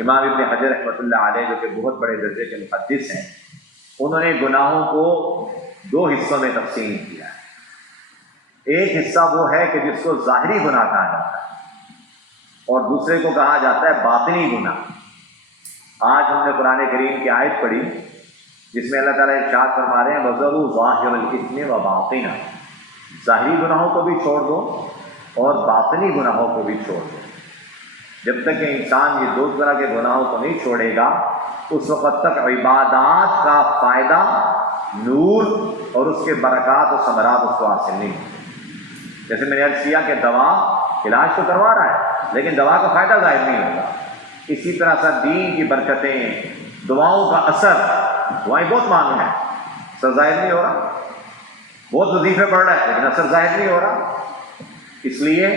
امام ابن حجر رحمۃ اللہ علیہ جو کہ بہت بڑے درجے کے محدث ہیں، انہوں نے گناہوں کو دو حصوں میں تقسیم کیا ہے۔ ایک حصہ وہ ہے کہ جس کو ظاہری گناہ کہا جاتا ہے، اور دوسرے کو کہا جاتا ہے باطنی گناہ۔ آج ہم نے قرآن کریم کی آیت پڑھی جس میں اللہ تعالیٰ ارشاد فرما رہے ہیں وَذَرُوا ظَاهِرَ الْإِثْمِ وَبَاطِنَهُ، ظاہری گناہوں کو بھی چھوڑ دو اور باطنی گناہوں کو بھی چھوڑ دو۔ جب تک کہ انسان یہ دو طرح کے گناہوں کو نہیں چھوڑے گا اس وقت تک عبادات کا فائدہ، نور اور اس کے برکات و ثمرات اس کو حاصل نہیں ہوتے۔ جیسے میں نے عرض کیا کہ دوا علاج تو کروا رہا ہے لیکن دوا کا فائدہ ظاہر نہیں ہوگا، اسی طرح سے دین کی برکتیں، دعاؤں کا اثر، دعائیں بہت مانگ ہیں، اثر ظاہر نہیں ہو رہا، بہت وظیفے پڑھ رہا ہے لیکن اثر ظاہر نہیں ہو رہا، اس لیے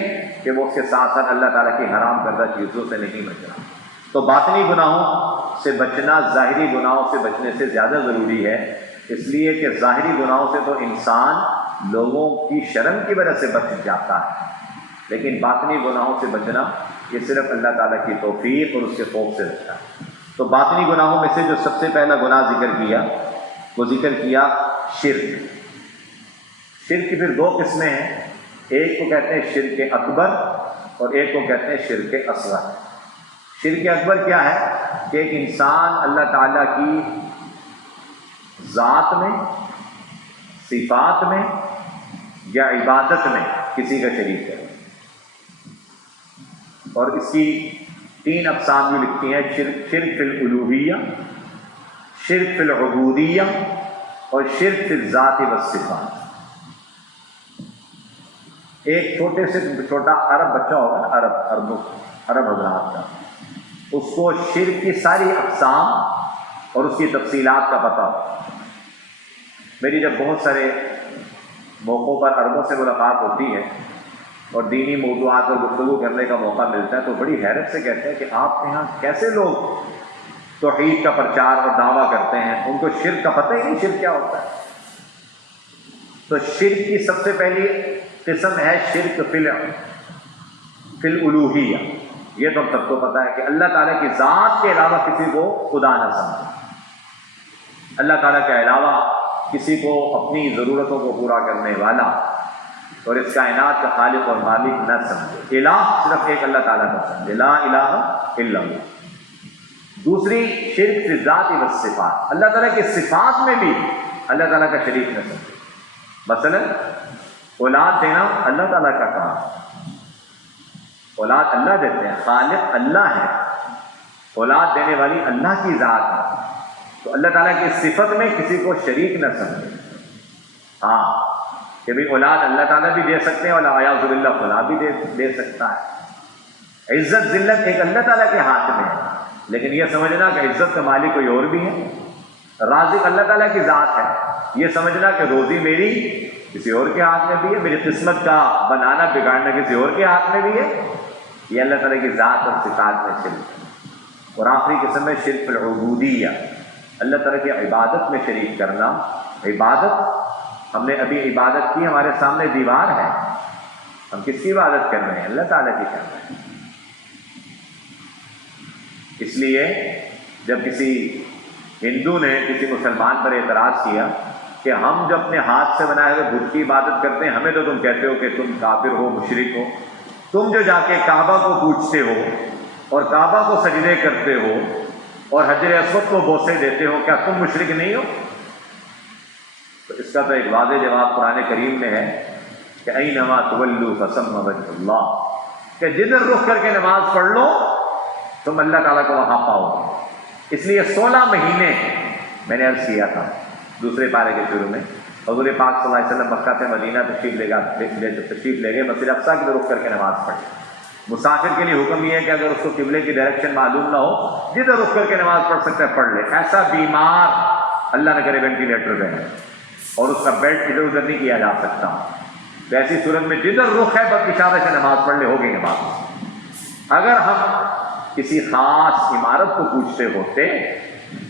کہ وہ اس کے ساتھ ساتھ اللہ تعالیٰ کی حرام کردہ چیزوں سے نہیں بچ رہا۔ تو باطنی گناہوں سے بچنا ظاہری گناہوں سے بچنے سے زیادہ ضروری ہے، اس لیے کہ ظاہری گناہوں سے تو انسان لوگوں کی شرم کی وجہ سے بچ جاتا ہے، لیکن باطنی گناہوں سے بچنا یہ صرف اللہ تعالیٰ کی توفیق اور اس کے خوف سے بچتا ہے۔ تو باطنی گناہوں میں سے جو سب سے پہلا گناہ ذکر کیا وہ ذکر کیا شرک۔ شرک کی پھر دو قسمیں ہیں، ایک کو کہتے ہیں شرک اکبر اور ایک کو کہتے ہیں شرک اصغر۔ شرک اکبر کیا ہے کہ ایک انسان اللہ تعالیٰ کی ذات میں، صفات میں یا عبادت میں کسی کا شریک ہے، اور اس کی تین اقسام بھی لکھتی ہیں، شرک فی الالوہیہ، شرک فی العبودیہ اور شرک فی الذات والصفات۔ ایک چھوٹے سے چھوٹا عرب بچہ ہوگا نا، عرب حضرات کا، اس کو شرک کی ساری اقسام اور اس کی تفصیلات کا پتہ ہوگا۔ میری جب بہت سارے موقعوں پر عربوں سے ملاقات ہوتی ہے اور دینی موضوعات پر گفتگو کرنے کا موقع ملتا ہے تو بڑی حیرت سے کہتے ہیں کہ آپ کے یہاں کیسے لوگ توحید کا پرچار اور دعویٰ کرتے ہیں، ان کو شرک کا پتہ ہی نہیں شرک کیا ہوتا ہے۔ تو شرک کی سب سے پہلی قسم ہے شرک فی الالوہیہ۔ یہ تو سب کو پتہ ہے کہ اللہ تعالیٰ کی ذات کے علاوہ کسی کو خدا نہ سمجھے، اللہ تعالیٰ کے علاوہ کسی کو اپنی ضرورتوں کو پورا کرنے والا اور اس کائنات کا خالق اور مالک نہ سمجھے، الہ صرف ایک اللہ تعالیٰ کا سمجھے، لا الہ الا اللہ۔ دوسری شرک فی الذات والصفات، اللہ تعالیٰ کی صفات میں بھی اللہ تعالیٰ کا شریک نہ سمجھے۔ مثلا اولاد دینا اللہ تعالیٰ کا کام ہے، اولاد اللہ دیتے ہیں، خالق اللہ ہے، اولاد دینے والی اللہ کی ذات ہے، تو اللہ تعالیٰ کی صفت میں کسی کو شریک نہ سمجھے۔ ہاں کہ بھئی اولاد اللہ تعالیٰ بھی دے سکتے ہیں اور اعوذ باللہ خدا بھی دے سکتا ہے۔ عزت ذلت ایک اللہ تعالیٰ کے ہاتھ میں ہے، لیکن یہ سمجھنا کہ عزت کا مالک کوئی اور بھی ہے، رازق اللہ تعالیٰ کی ذات ہے، یہ سمجھنا کہ روزی میری کسی اور کے ہاتھ میں بھی ہے، میری قسمت کا بنانا بگاڑنا کسی اور کے ہاتھ میں بھی ہے، یہ اللہ تعالیٰ کی ذات اور صفات میں شرک ہے۔ اور آخری قسم ہے شرک العبودیہ، اللہ تعالیٰ کی عبادت میں شریک کرنا۔ عبادت ہم نے ابھی عبادت کی، ہمارے سامنے دیوار ہے، ہم کس کی عبادت کر رہے ہیں؟ اللہ تعالیٰ کی کر رہے ہیں۔ اس لیے جب کسی ہندو نے کسی مسلمان پر اعتراض کیا کہ ہم جو اپنے ہاتھ سے بنائے ہوئے بت کی عبادت کرتے ہیں، ہمیں تو تم کہتے ہو کہ تم کافر ہو، مشرک ہو، تم جو جا کے کعبہ کو پوجتے ہو اور کعبہ کو سجدے کرتے ہو اور حجر اسود کو بوسے دیتے ہو، کیا تم مشرک نہیں ہو؟ تو اس کا تو ایک واضح جواب قرآن کریم میں ہے کہ اینما تولوا فثم وجہ اللہ، کہ جدھر رخ کر کے نماز پڑھ لو تم اللہ تعالیٰ کو وہاں پاؤ گے۔ اس لیے 16 مہینے میں نے عرض کیا تھا دوسرے پارے کے شروع میں، حضور پاک صلی اللہ علیہ وسلم مکہ سے مدینہ تشریف لے گئے، مسجد اقصیٰ کی طرف رخ کر کے نماز پڑھی۔ مسافر کے لیے حکم یہ ہے کہ اگر اس کو قبلے کی ڈائریکشن معلوم نہ ہو، جدھر رخ کر کے نماز پڑھ سکتا ہے پڑھ لے۔ ایسا بیمار اللہ نہ کرے وینٹیلیٹر پہ ہے اور اس کا بیڈ ادھر ادھر نہیں کیا جا سکتا، تو ایسی صورت میں جدھر رخ ہے بس اشارے سے نماز پڑھ لے، ہوگی نماز۔ اگر ہم کسی خاص عمارت کو پوچھتے ہوتے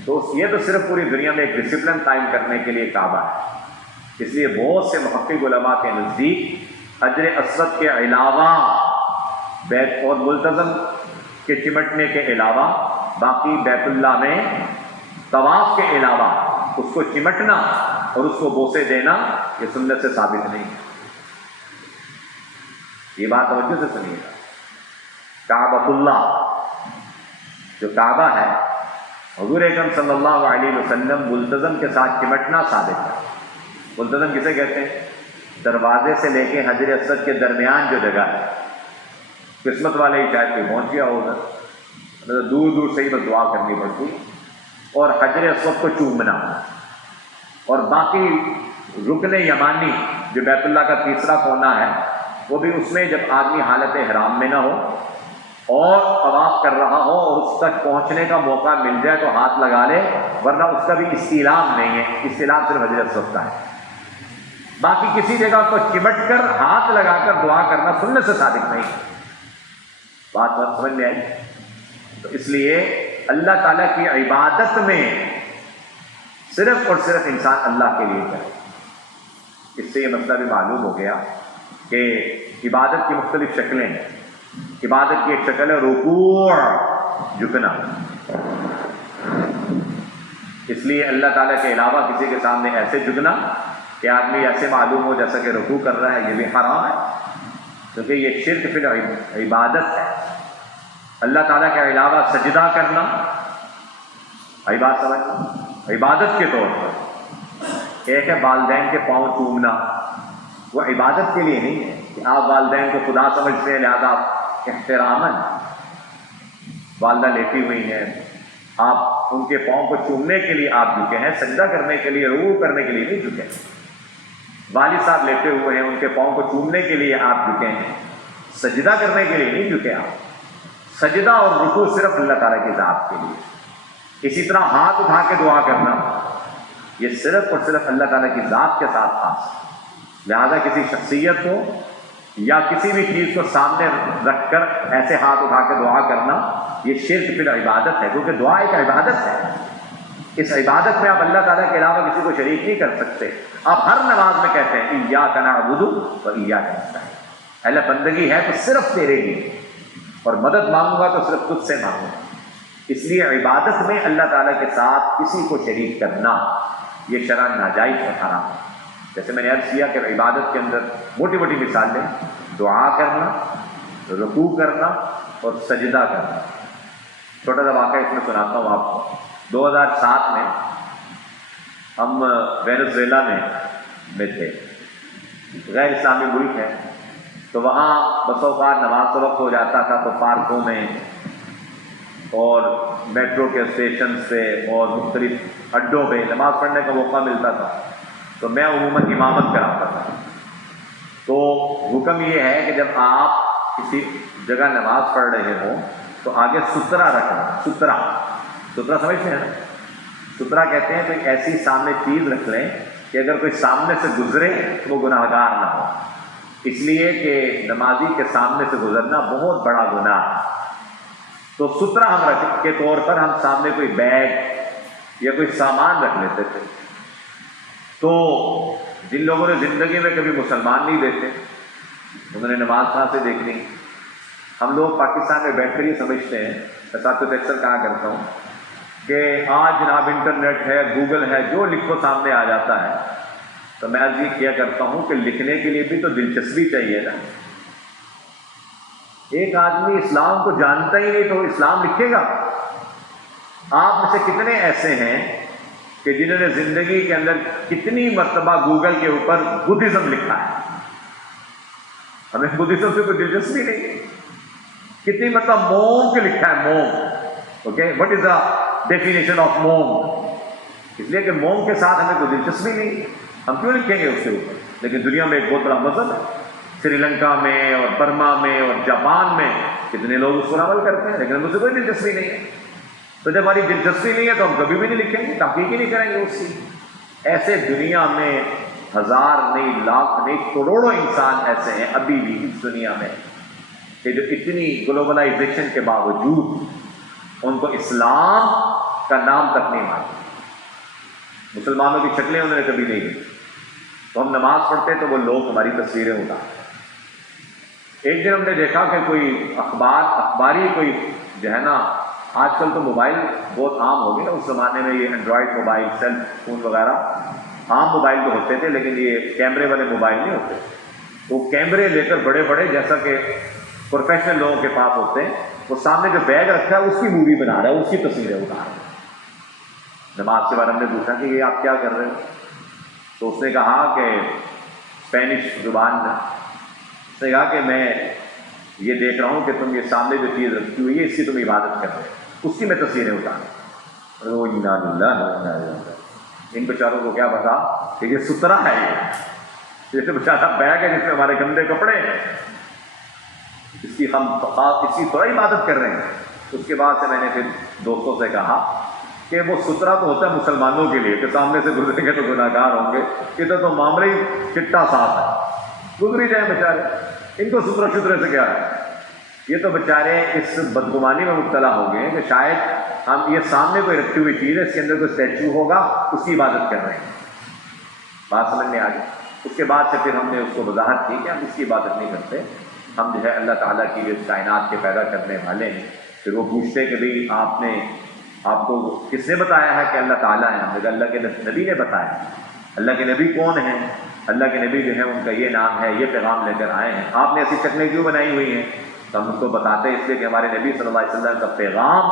تو یہ تو صرف پوری دنیا میں ایک ڈسپلن قائم کرنے کے لیے کعبہ ہے۔ اس لیے بہت سے محقق علماء کے نزدیک حجر اسود کے علاوہ بیت اور ملتزم کے چمٹنے کے علاوہ باقی بیت اللہ میں طواف کے علاوہ اس کو چمٹنا اور اس کو بوسے دینا یہ سنت سے ثابت نہیں ہے. یہ بات توجہ سے سنیے گا. کعبۃ اللہ جو کعبہ ہے حضور اکرم صلی اللہ علیہ وسلم ملتزم کے ساتھ چمٹنا ثابت ہے. ملتزم کسے کہتے ہیں؟ دروازے سے لے کے حجر اسود کے درمیان جو جگہ ہے. قسمت والے ہی شاید کوئی پہنچ گیا ہوگا, دور دور سے ہی بس دعا کرنی پڑتی. اور حجر اسود کو چومنا اور باقی رکن یمانی جو بیت اللہ کا تیسرا کونا ہے وہ بھی اس میں جب آدمی حالت حرام میں نہ ہو اور طواف کر رہا ہو اور اس تک پہنچنے کا موقع مل جائے تو ہاتھ لگا لے, ورنہ اس کا بھی استعلام نہیں ہے. استعلام صرف حجر اسود کا ہے. باقی کسی جگہ کو چمٹ کر ہاتھ لگا کر دعا کرنا سنت سے ثابت نہیں. بات سمجھ میں آئی؟ تو اس لیے اللہ تعالیٰ کی عبادت میں صرف اور صرف انسان اللہ کے لیے کرے. اس سے یہ مسئلہ بھی معلوم ہو گیا کہ عبادت کی مختلف شکلیں ہیں. عبادت کی ایک شکل ہے رکوع, جھکنا. اس لیے اللہ تعالیٰ کے علاوہ کسی کے سامنے ایسے جھکنا کہ آدمی ایسے معلوم ہو جیسا کہ رکوع کر رہا ہے, یہ بھی حرام ہے کیونکہ یہ شرک فی عبادت ہے. اللہ تعالیٰ کے علاوہ سجدہ کرنا, عبادت کے طور پر. ایک ہے والدین کے پاؤں چومنا, وہ عبادت کے لیے نہیں ہے کہ آپ والدین کو خدا سمجھتے ہیں لہذا احتراماً والدہ لیٹی ہوئی ہیں, آپ ان کے پاؤں کو چومنے کے لیے آپ جھکے ہیں, سجدہ کرنے کے لیے رکوع کرنے کے لیے نہیں جھکے. والد صاحب لیٹے ہوئے ہیں, ان کے پاؤں کو چومنے کے لیے آپ جھکے ہیں, سجدہ کرنے کے لیے نہیں جھکے آپ. سجدہ اور رکوع صرف اللہ تعالیٰ کی ذات کے لیے. اسی طرح ہاتھ اٹھا کے دعا کرنا یہ صرف اور صرف اللہ تعالیٰ کی ذات کے ساتھ خاص ہے. لہذا کسی شخصیت کو یا کسی بھی چیز کو سامنے رکھ کر ایسے ہاتھ اٹھا کے دعا کرنا یہ شرک فی العبادت ہے, کیونکہ دعا ایک عبادت ہے. اس عبادت میں آپ اللہ تعالیٰ کے علاوہ کسی کو شریک نہیں کر سکتے. آپ ہر نماز میں کہتے ہیں ایاک نعبد و ایاک نستعین, اللہ بندگی ہے تو صرف تیرے لیے اور مدد مانگوں گا تو صرف تجھ سے مانگوں گا. اس لیے عبادت میں اللہ تعالیٰ کے ساتھ کسی کو شریک کرنا یہ شرعاً ناجائز اور حرام ہے. جیسے میں نے عرض کیا کہ عبادت کے اندر موٹی موٹی مثالیں دعا کرنا, رکوع کرنا اور سجدہ کرنا. چھوٹا سا واقعہ اس میں سناتا ہوں آپ کو. 2007 میں ہم وینزویلا میں تھے, غیر اسلامی ملک ہے, تو وہاں بس اوقات نماز کا وقت ہو جاتا تھا تو پارکوں میں اور میٹرو کے اسٹیشن پہ اور مختلف اڈوں پہ نماز پڑھنے کا موقع ملتا تھا. تو میں عموماً امامت کراتا تھا. تو حکم یہ ہے کہ جب آپ کسی جگہ نماز پڑھ رہے ہوں تو آگے سترا رکھنا. سترا سمجھتے ہیں نا؟ سترا کہتے ہیں کوئی ایسی سامنے چیز رکھ لیں کہ اگر کوئی سامنے سے گزرے تو وہ گناہ گار نہ ہو. اس لیے کہ نمازی کے سامنے سے گزرنا بہت بڑا گناہ ہے. تو سترا ہم رکھ کے طور پر ہم سامنے کوئی بیگ یا کوئی سامان رکھ لیتے تھے. تو جن لوگوں نے زندگی میں کبھی مسلمان نہیں دیکھے انہوں نے نماز کہاں سے دیکھنی. ہم لوگ پاکستان میں بیٹھ کر یہ سمجھتے ہیں, میں آپ کو اکثر کہا کرتا ہوں کہ آج جناب انٹرنیٹ ہے, گوگل ہے, جو لکھو سامنے آ جاتا ہے. تو میں عرض یہ کیا کرتا ہوں کہ لکھنے کے لیے بھی تو دلچسپی چاہیے نا. ایک آدمی اسلام کو جانتا ہی نہیں تو اسلام لکھے گا؟ آپ میں سے کتنے ایسے ہیں کہ جنہوں نے زندگی کے اندر کتنی مرتبہ گوگل کے اوپر بدھزم لکھا ہے؟ ہمیں بدھزم سے کوئی دلچسپی نہیں. کتنی مرتبہ مونک لکھا ہے, monk. Okay, what is the definition of monk? اس لیے کہ مونک کے ساتھ ہمیں کوئی دلچسپی نہیں, ہم کیوں لکھیں گے اس کے اوپر؟ لیکن دنیا میں ایک بہت بڑا مذہب ہے. سری لنکا میں اور برما میں اور جاپان میں کتنے لوگ اس پر عمل کرتے ہیں, لیکن ہم اسے کوئی دلچسپی نہیں ہے. تو جب ہماری دلچسپی نہیں ہے تو ہم کبھی بھی نہیں لکھیں گے, تحقیق ہی نہیں کریں گے اس کی. ایسے دنیا میں ہزار نہیں, لاکھ نہیں, کروڑوں انسان ایسے ہیں ابھی بھی اس دنیا میں کہ جو اتنی گلوبلائزیشن کے باوجود ان کو اسلام کا نام تک نہیں مانتے. مسلمانوں کی شکلیں انہوں نے کبھی نہیں دی. تو ہم نماز پڑھتے تو وہ لوگ ہماری تصویریں اٹھاتے. ایک دن ہم نے دیکھا کہ کوئی اخباری کوئی جو ہے نا آج کل تو موبائل بہت عام ہو گئے نا، اس زمانے میں یہ اینڈرائڈ موبائل، سیل فون وغیرہ عام موبائل تو ہوتے تھے، لیکن یہ کیمرے والے موبائل نہیں ہوتے. وہ کیمرے لے کر بڑے بڑے جیسا کہ پروفیشنل لوگوں کے پاس ہوتے ہیں، وہ سامنے جو بیگ رکھا ہے اس کی مووی بنا رہا ہے، اس کی تصویریں اتار رہا ہے. نماز کے بارے میں پوچھا کہ یہ آپ کیا کر رہے ہیں؟ تو اس نے کہا کہ اسپینش زبان میں اس نے کہا کہ میں یہ دیکھ رہا ہوں کہ تم یہ سامنے جو چیز رکھی ہوئی ہے اس کی تم عبادت کر رہے ہو، اس کی میں تصویریں اتاروں. ان بیچاروں کو کیا پتا کہ یہ سترا ہے، یہ تو بیچارہ بیگ ہے جس میں ہمارے گندے کپڑے ہیں، اس کی ہم اس کی تھوڑا عبادت کر رہے ہیں. اس کے بعد سے میں نے پھر دوستوں سے کہا کہ وہ سترا تو ہوتا ہے مسلمانوں کے لیے کہ سامنے سے گزریں گے تو گناہ گار ہوں گے، ادھر تو معاملہ ہی چٹا صاف ہے، گزری جائیں بیچارے، ان کو سترا شترے سے کیا ہے. یہ تو بیچارے اس بدگمانی میں مبتلا ہو گئے کہ شاید ہم یہ سامنے کوئی رکھی ہوئی چیز ہے، اس کے اندر کوئی اسٹیچو ہوگا، اس کی عبادت کر رہے ہیں. بات سمجھ میں آ گئی. اس کے بعد سے پھر ہم نے اس کو وضاحت کی کہ ہم اس کی عبادت نہیں کرتے، ہم جو ہے اللہ تعالیٰ کی اس کائنات کے پیدا کرنے والے ہیں. پھر وہ پوچھتے کہ بھئی آپ کو کس نے بتایا ہے کہ اللہ تعالیٰ ہے؟ ہم نے کہا اللہ کے نبی نے بتایا. اللہ کے نبی کون ہیں؟ اللہ کے نبی جو ہے ان کا یہ نام ہے، یہ پیغام لے کر آئے ہیں. آپ نے ایسی شکلیں کیوں بنائی ہوئی ہیں؟ تو ہم ان کو بتاتے ہیں اس لیے کہ ہمارے نبی صلی اللہ علیہ وسلم کا پیغام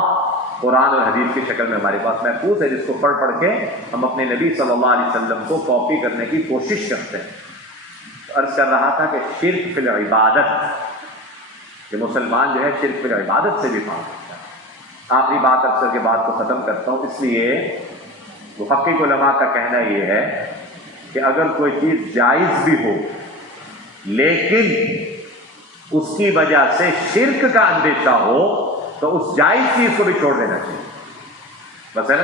قرآن اور حدیث کی شکل میں ہمارے پاس محفوظ ہے، جس کو پڑھ پڑھ کے ہم اپنے نبی صلی اللہ علیہ وسلم کو کاپی کرنے کی کوشش کرتے ہیں. عرض کر رہا تھا کہ شرک فی العبادت، کہ مسلمان جو ہے شرک فی العبادت سے بھی پاک ہوتا ہے. آخری بات اکثر کے بات کو ختم کرتا ہوں، اس لیے محقق علماء کا کہنا یہ ہے کہ اگر کوئی چیز جائز بھی ہو لیکن اس کی وجہ سے شرک کا اندیشہ ہو تو اس جائز چیز کو بھی چھوڑ دینا چاہیے. مثلا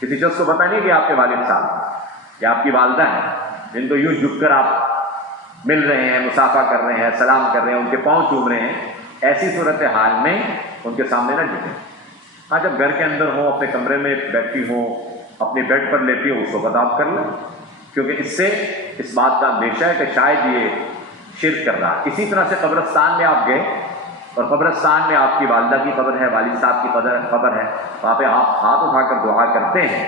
کسی شخص کو پتہ نہیں کہ آپ کے والد صاحب یا آپ کی والدہ ہیں جن کو یوں جھک کر آپ مل رہے ہیں، مصافحہ کر رہے ہیں، سلام کر رہے ہیں، ان کے پاؤں چوم رہے ہیں، ایسی صورتحال میں ان کے سامنے نہ جھکیں. ہاں جب گھر کے اندر ہوں، اپنے کمرے میں بیٹھی ہوں، اپنی بیڈ پر لیتی ہوں، اس وقت آپ کر لیں، کیونکہ اس سے اس بات کا اندیشہ ہے کہ شاید یہ شرک کر رہا ہے. اسی طرح سے قبرستان میں آپ گئے اور قبرستان میں آپ کی والدہ کی قبر ہے، والد صاحب کی قبر ہے، وہاں پہ آپ ہاتھ اٹھا کر دعا کرتے ہیں.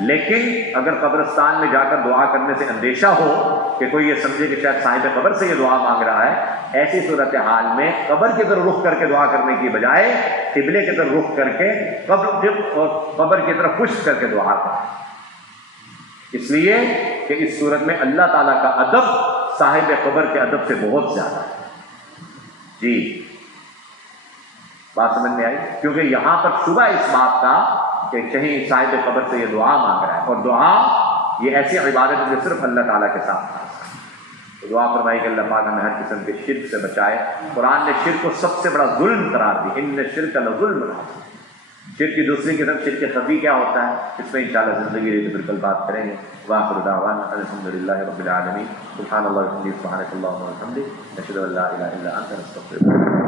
لیکن اگر قبرستان میں جا کر دعا کرنے سے اندیشہ ہو کہ کوئی یہ سمجھے کہ شاید صاحب قبر سے یہ دعا مانگ رہا ہے، ایسی صورتحال میں قبر کی طرف رخ کر کے دعا کرنے کی بجائے قبلے کی طرف رخ کر کے قبر کی طرف پشت کر کے دعا کریں. اس لیے کہ اس صورت میں اللہ تعالیٰ کا ادب صاحب قبر کے ادب سے بہت زیادہ ہے. جی بات سمجھ میں آئی؟ کیونکہ یہاں پر شبہ اس بات کا کہ کہیں صاحب قبر سے یہ دعا مانگ رہا ہے، اور دعا یہ ایسی عبادت ہے جو صرف اللہ تعالیٰ کے ساتھ ہے. تو دعا فرمائی کہ اللہ پاک ہمیں ہر قسم کے شرک سے بچائے. قرآن نے شرک کو سب سے بڑا ظلم قرار دی، ان شرک لظلم. شرک کی دوسری قسم شرک خفی کیا ہوتا ہے، اس میں انشاءاللہ زندگی رہی تو پھر کل بات کریں گے. وآخر دعوانا الحمدللہ رب العالمین. سبحان اللہ وبحمدہ، سبحانک اللہم وبحمدک، نشہد ان لا الہ الا انت، نستغفرک.